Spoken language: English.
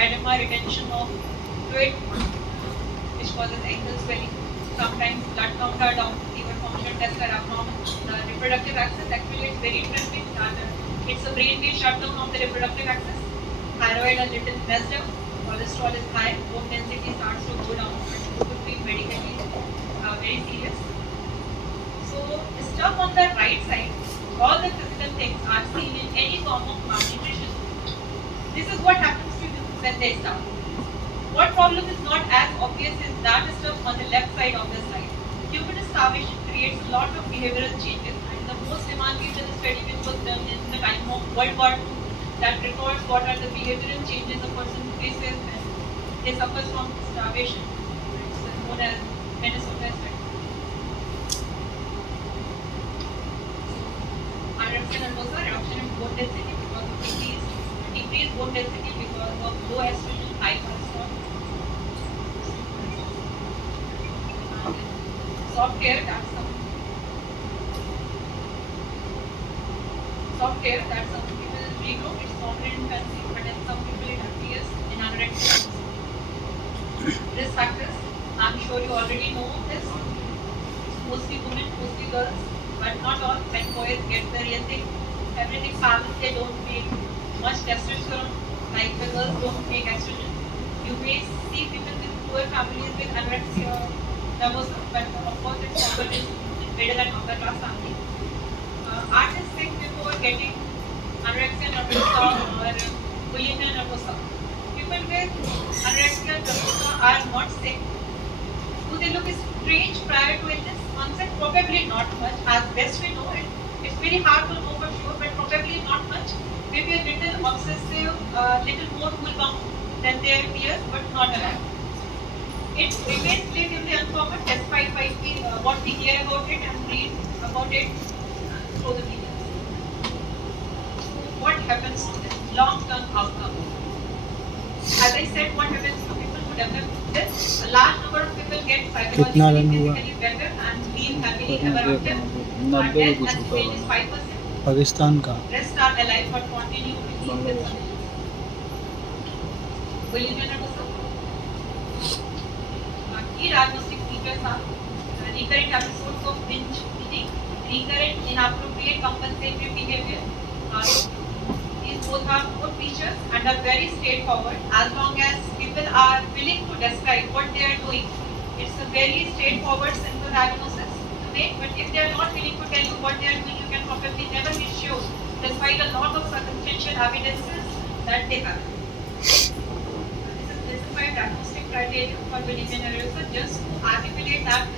edema, retention of fluid, which causes ankle swelling. Sometimes blood counts are down, liver function tests are abnormal. The reproductive axis actually it's very interesting that it's a brain-based shutdown of the reproductive axis. Thyroid a little messed up, cholesterol is high, bone density starts to go down, and it could be medically very serious. So stuff on the right side, all the physical things are seen in any form of malnutrition. This is what happens to you when they start. What problem is not as obvious is that stuff on the left side of the slide. Human starvation creates a lot of behavioral changes, and the most remarkable study which was done in the time of World War II that records what are the behavioral changes a person faces when they suffer from starvation. It's known as Minnesota study. Anorexia nervosa, reduction in bone density because of decreased bone density because of low estrogen, high cholesterol. Soft hair, that some people regrow, it's common in infancy, but in some people it appears in anorexia. Risk factors, I'm sure you already know this. Mostly women, mostly girls, but not all. When boys get the real thing, everything's balanced, they don't make much testosterone, like the girls don't make estrogen. You may see people with poor families with anorexia nervosa, but of course it's common in middle and upper class family. Artists think before getting anorexia nervosa or bulimia nervosa. People with anorexia nervosa are not sick. Do they look strange prior to illness onset? Probably not much. As best we know, it's very hard to know for sure, but probably not much. Maybe a little obsessive, little more cool-bound than their peers, but not a lot. It remains relatively uncommon despite what we hear about it and read about it through the media. What happens to this long-term outcome? As I said, what happens to people who develop this? A large number of people get psychologically, physically better and live happily ever after. And death estimated is 5%. Pakistan का Rest are alive but continue to live with something. Bulimia nervosa. Key diagnostic features are recurrent episodes of binge eating, recurrent inappropriate compensatory behavior. These both have good features and are very straightforward as long as people are willing to describe what they are doing. It's a very straightforward, simple diagnosis to make, but if they are not willing to tell you what they are doing, you can probably never be sure, despite a lot of circumstantial evidences that they have. This is my diagnostic criteria for bulimia nervosa, just to articulate that